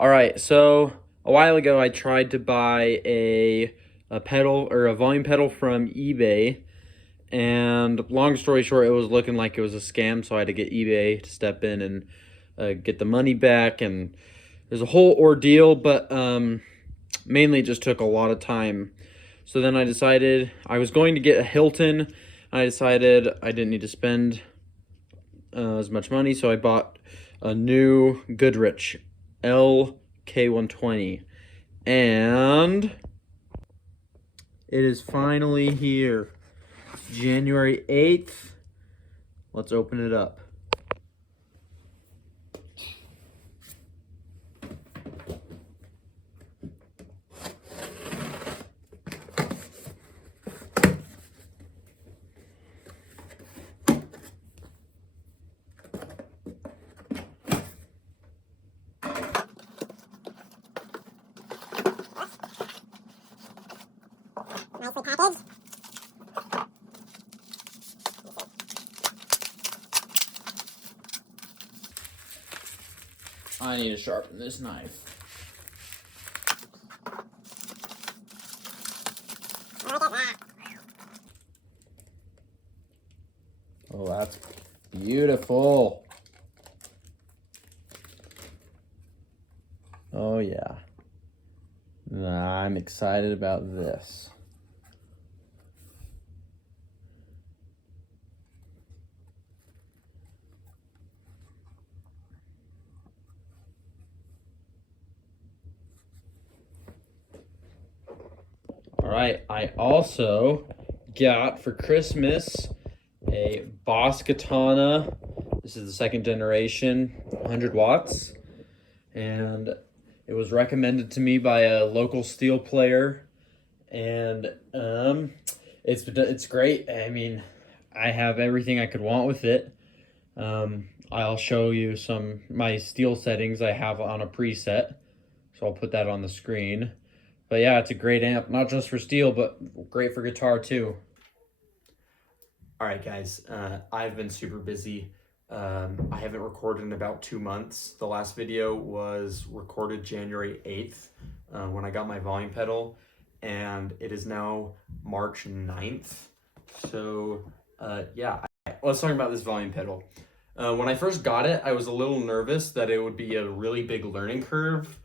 All right, so a while ago I tried to buy a pedal or a volume pedal from eBay, and long story short, it was looking like it was a scam, so I had to get eBay to step in and get the money back, and there's a whole ordeal, but mainly it just took a lot of time. So then I decided I was going to get a Hilton, and I decided I didn't need to spend as much money, so I bought a new Goodrich LK120, and it is finally here. January 8th. Let's open it up. Nicely packaged. I need to sharpen this knife. Look at that. Oh, that's beautiful. Oh, yeah. I'm excited about this. All right, I also got for Christmas a Boss Katana. This is the second generation, 100 watts. And it was recommended to me by a local steel player. And it's great. I mean, I have everything I could want with it. I'll show you my steel settings I have on a preset. So I'll put that on the screen. But yeah, it's a great amp, not just for steel, but great for guitar too. All right, guys, I've been super busy. I haven't recorded in about 2 months. The last video was recorded January 8th when I got my volume pedal, and it is now March 9th. So yeah, let's talk about this volume pedal. When I first got it, I was a little nervous that it would be a really big learning curve.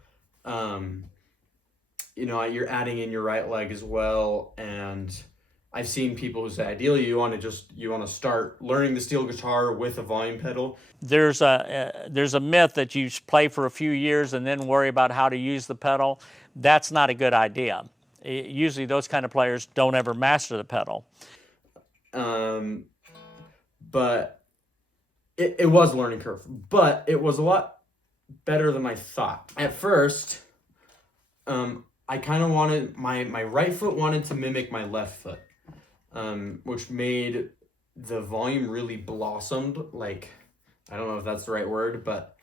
You know, you're adding in your right leg as well, and I've seen people who say ideally you want to start learning the steel guitar with a volume pedal. There's a myth that you play for a few years and then worry about how to use the pedal. That's not a good idea. Usually those kind of players don't ever master the pedal. But it was a learning curve, but it was a lot better than I thought. At first, I kind of wanted, my right foot wanted to mimic my left foot, which made the volume really blossomed. Like, I don't know if that's the right word, but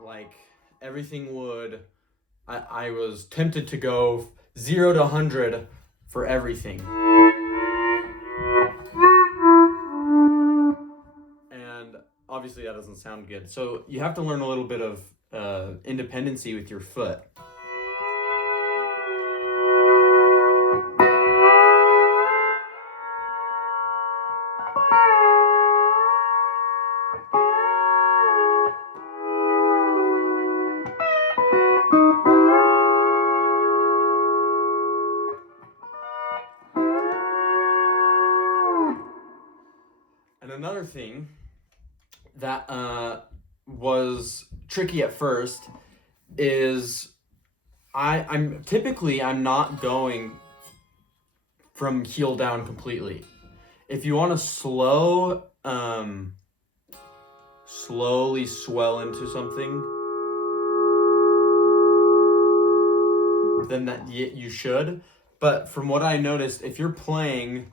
like everything would, I was tempted to go 0 to 100 for everything. And obviously that doesn't sound good. So you have to learn a little bit of independency with your foot. And another thing that was tricky at first is I'm not going from heel down completely. If you want to slowly swell into something, then that you should. But from what I noticed, if you're playing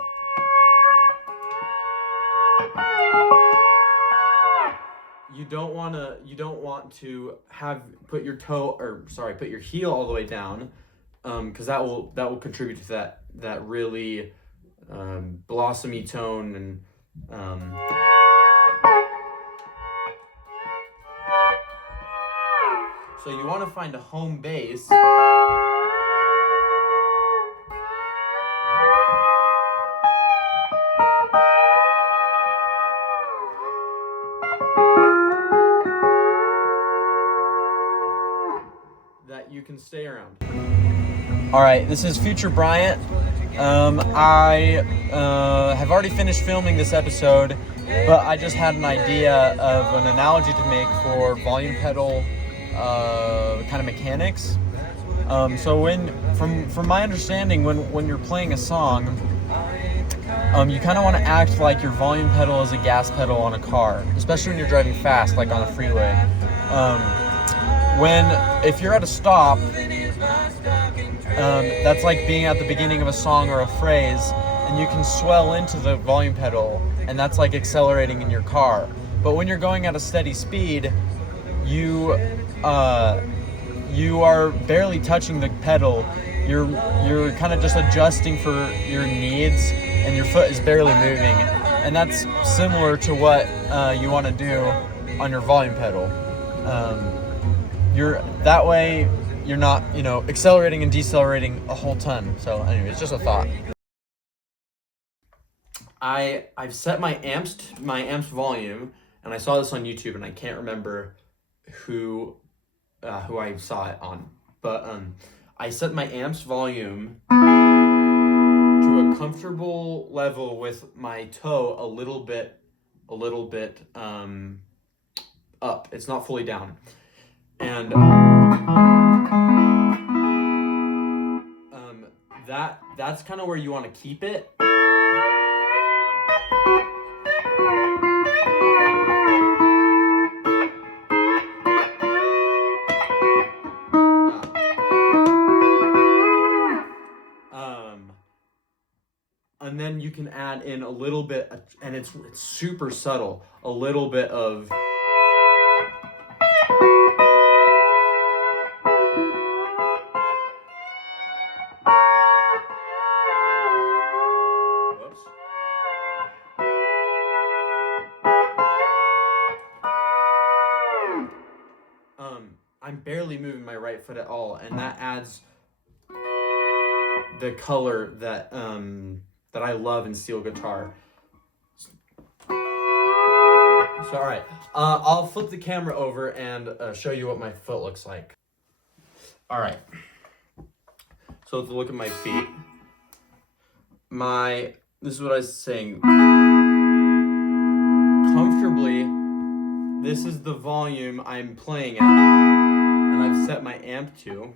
you don't want to put your heel all the way down, because that will contribute to that really blossomy tone, and So you want to find a home base. That you can stay around. All right, this is Future Bryant. I have already finished filming this episode, but I just had an idea of an analogy to make for volume pedal kind of mechanics. So from my understanding, when you're playing a song, you kind of want to act like your volume pedal is a gas pedal on a car, especially when you're driving fast, like on a freeway. If you're at a stop, that's like being at the beginning of a song or a phrase, and you can swell into the volume pedal, and that's like accelerating in your car. But when you're going at a steady speed, you are barely touching the pedal. You're kind of just adjusting for your needs, and your foot is barely moving. And that's similar to what you want to do on your volume pedal. That way you're not, accelerating and decelerating a whole ton. So anyway, it's just a thought. I've set my amps volume, and I saw this on YouTube, and I can't remember who I saw it on, but I set my amps volume to a comfortable level with my toe a little bit up. It's not fully down, and that's kind of where you want to keep it. And then you can add in a little bit, and it's super subtle, a little bit of I'm barely moving my right foot at all, and that adds the color that I love in steel guitar. So, all right, I'll flip the camera over and show you what my foot looks like. All right, so let's look at my feet. This is what I was saying. Comfortably, this is the volume I'm playing at, and I've set my amp to.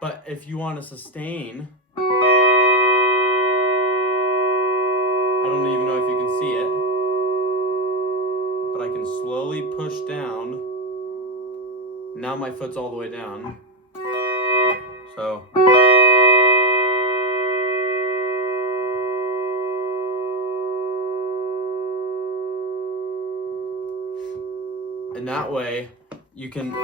But if you want to sustain, I don't even know if you can see it, but I can slowly push down. Now my foot's all the way down. So. And that way you can.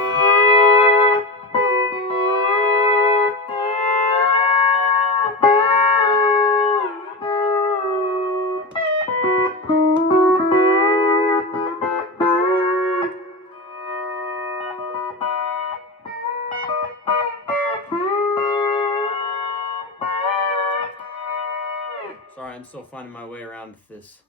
Sorry, I'm still finding my way around this.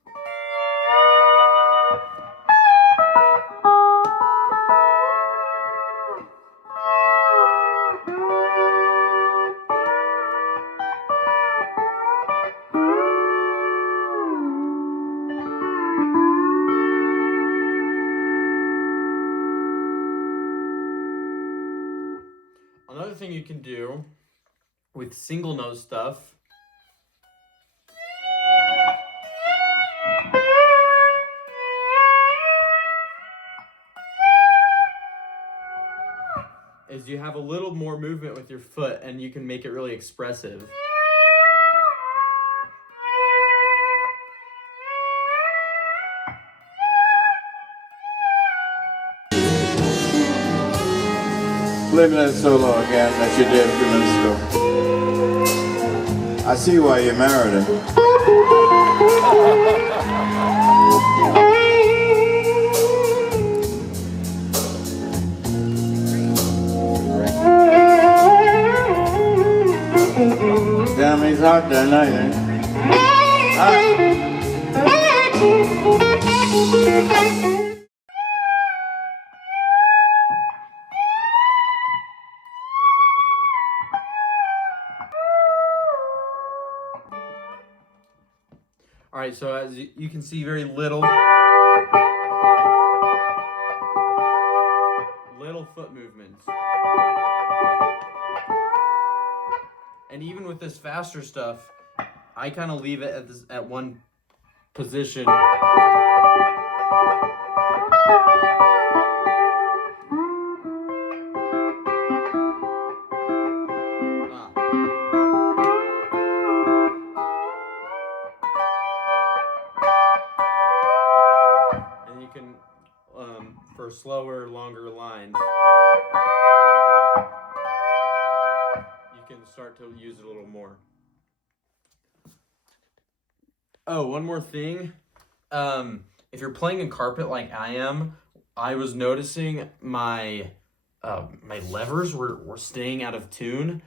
Another thing you can do with single note stuff is you have a little more movement with your foot, and you can make it really expressive. Playing that solo again that you did a few minutes ago. I see why you married her. that night, eh? All right, so as you can see, very little foot movements. And even with this faster stuff, I kind of leave it at one position. And you can, for slower, longer lines, you can start to use it a little more. Oh, one more thing. If you're playing in carpet like I am, I was noticing my levers were staying out of tune,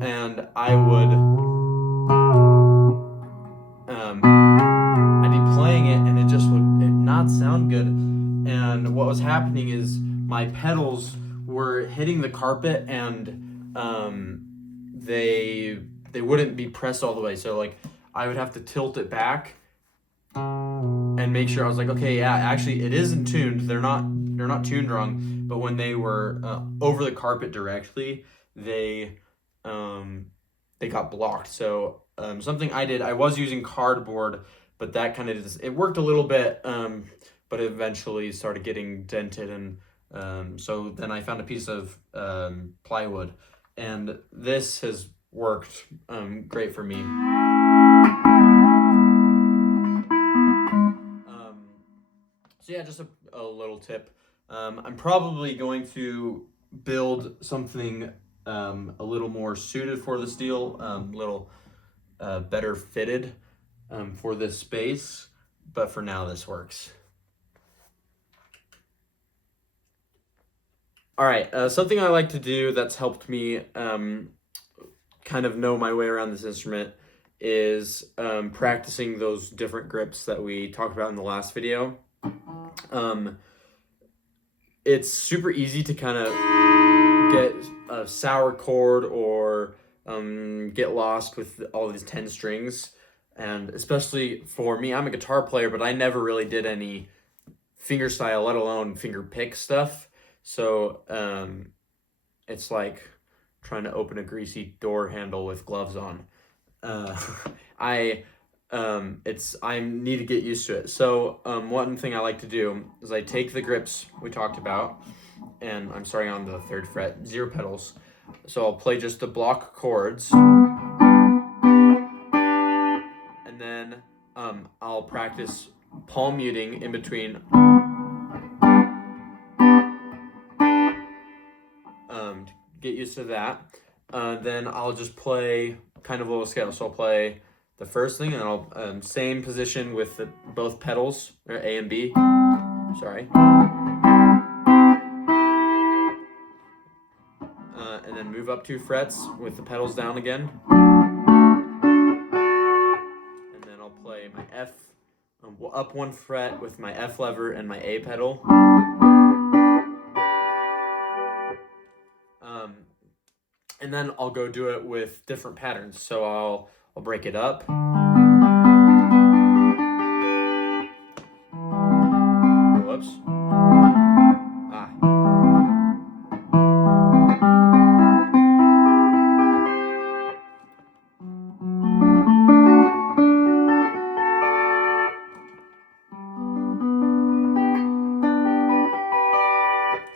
and I'd be playing it and it not sound good. And what was happening is my pedals were hitting the carpet and they wouldn't be pressed all the way. So like I would have to tilt it back and make sure I was like, okay, yeah, actually it isn't tuned. They're not tuned wrong. But when they were over the carpet directly, they got blocked. So something I did, I was using cardboard, but that kind of it worked a little bit, but it eventually started getting dented, and so then I found a piece of plywood, and this has worked great for me. So yeah, just a little tip. I'm probably going to build something a little more suited for the steel, little better fitted for this space, but for now this works. All right, something I like to do that's helped me kind of know my way around this instrument is practicing those different grips that we talked about in the last video. It's super easy to kind of get a sour chord or get lost with all these 10 strings. And especially for me, I'm a guitar player, but I never really did any fingerstyle, let alone finger pick stuff. So it's like trying to open a greasy door handle with gloves on. I need to get used to it. So one thing I like to do is I take the grips we talked about, and I'm starting on the 3rd fret, 0 pedals. So I'll play just the block chords, and then I'll practice palm muting in between. Get used to that. Then I'll just play kind of a little scale. So I'll play the first thing, and I'll same position with both pedals, or A and B. Sorry. And then move up 2 frets with the pedals down again. And then I'll play my F, up 1 fret with my F lever and my A pedal. And then I'll go do it with different patterns. So I'll break it up. Whoops.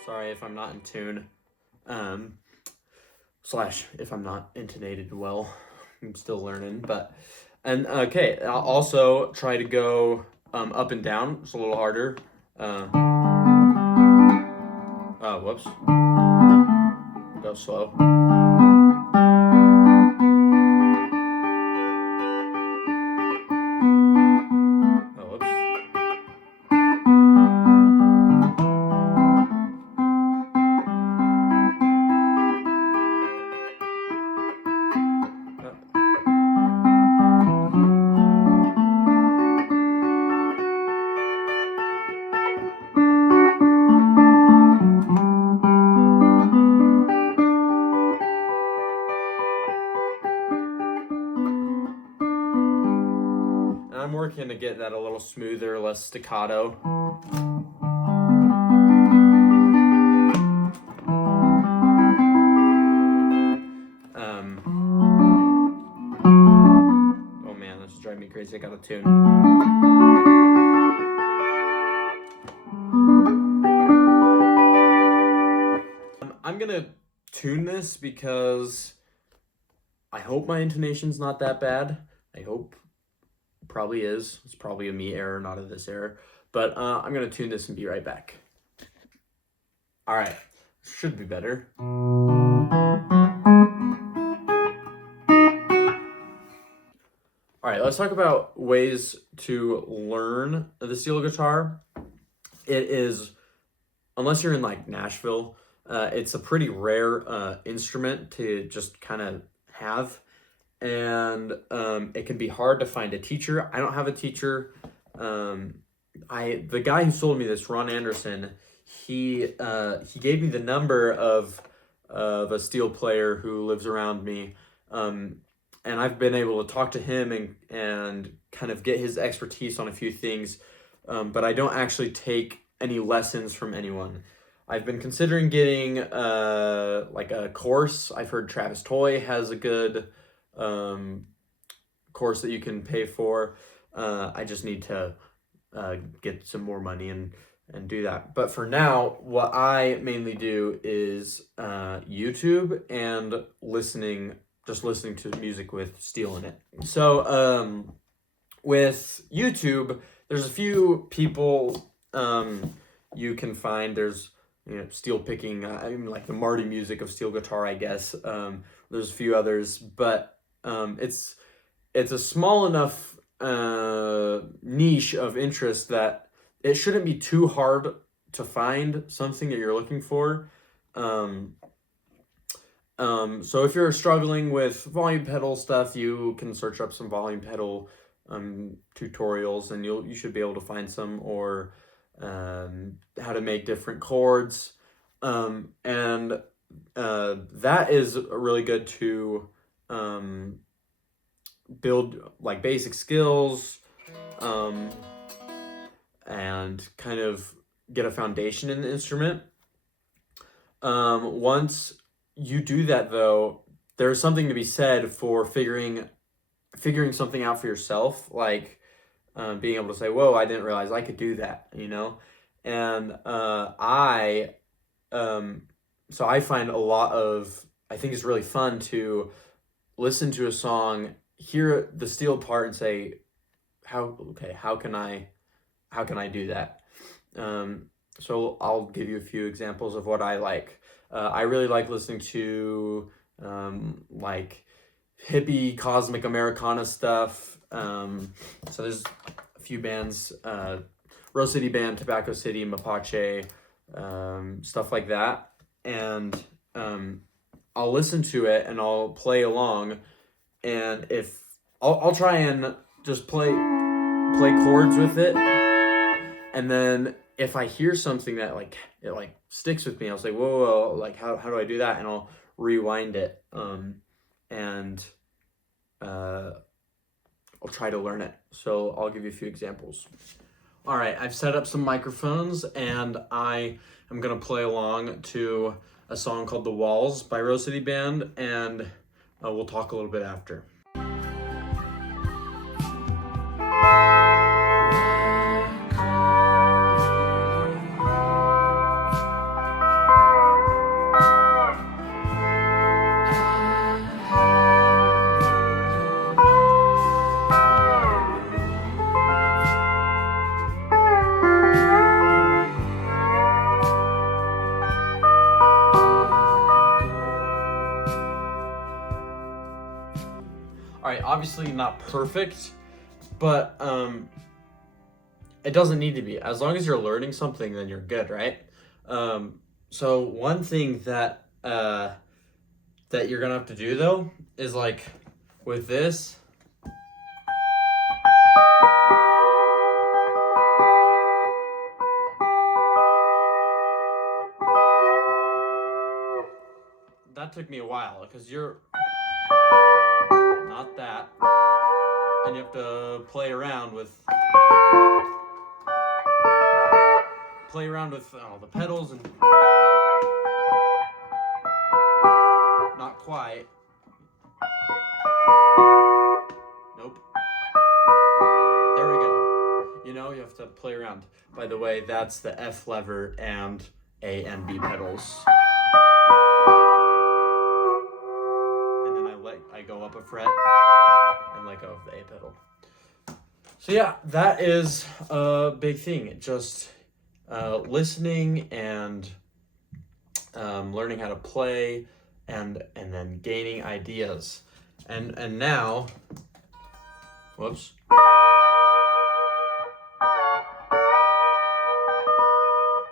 Sorry if I'm not in tune. Slash if I'm not intonated well. I'm still learning, okay, I'll also try to go up and down. It's a little harder. Whoops. Go slow. And I'm working to get that a little smoother, less staccato. Oh man, that's driving me crazy. I got a tune. I'm gonna tune this because I hope my intonation's not that bad. I hope it probably is. It's probably a me error, not a this error. But I'm gonna tune this and be right back. All right, should be better. All right, let's talk about ways to learn the steel guitar. It is, unless you're in like Nashville, it's a pretty rare instrument to just kind of have. And it can be hard to find a teacher. I don't have a teacher. The guy who sold me this, Ron Anderson, he gave me the number of a steel player who lives around me. And I've been able to talk to him and kind of get his expertise on a few things, but I don't actually take any lessons from anyone. I've been considering getting like a course. I've heard Travis Toy has a good course that you can pay for. I just need to get some more money and do that. But for now, what I mainly do is YouTube and listening to music with steel in it. So with YouTube, there's a few people you can find. There's steel picking, I mean like the Marty music of steel guitar, I guess. There's a few others, but it's a small enough niche of interest that it shouldn't be too hard to find something that you're looking for. So if you're struggling with volume pedal stuff, you can search up some volume pedal tutorials, and you should be able to find some, or how to make different chords, and that is really good to build like basic skills, and kind of get a foundation in the instrument. Once you do that, though, there's something to be said for figuring something out for yourself, like being able to say, whoa, I didn't realize I could do that, and so I find I think it's really fun to listen to a song, hear the steel part, and say, how can I do that? So I'll give you a few examples of what I like. I really like listening to like hippie cosmic Americana stuff. So there's a few bands, Rose City Band, Tobacco City, Mapache, stuff like that. And I'll listen to it and I'll play along. And if I'll try and just play chords with it. And then if I hear something that it sticks with me, I'll say, whoa, like how do I do that? And I'll rewind it. And I'll try to learn it. So I'll give you a few examples. All right, I've set up some microphones, and I am gonna play along to a song called The Walls by Rose City Band, and we'll talk a little bit after. All right, obviously not perfect, but it doesn't need to be. As long as you're learning something, then you're good, right? So one thing that you're gonna have to do though is like with this. That took me a while because you're not that. and you have to play around with the pedals and not quite. Nope. There we go. You know, you have to play around. By the way, that's the F lever and A and B pedals. And then I go up a fret and let go of the A pedal. So yeah, that is a big thing. Just listening and learning how to play and then gaining ideas. And now, whoops.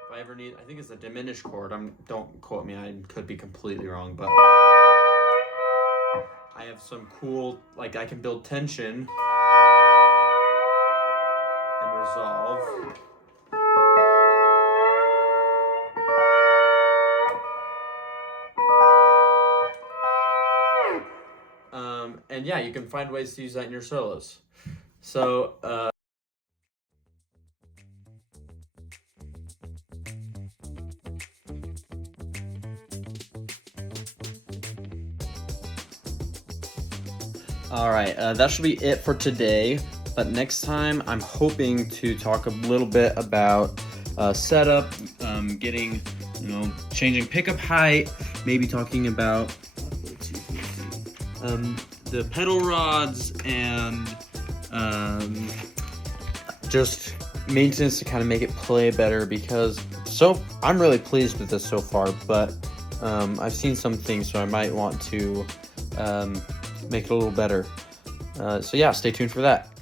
If I ever need, I think it's a diminished chord. Don't quote me, I could be completely wrong, but I have some cool, like I can build tension and resolve. And yeah, you can find ways to use that in your solos. So, all right, that should be it for today. But next time, I'm hoping to talk a little bit about setup, getting, changing pickup height, maybe talking about the pedal rods and just maintenance to kind of make it play better, because I'm really pleased with this so far, but I've seen some things, so I might want to make it a little better. So yeah, stay tuned for that.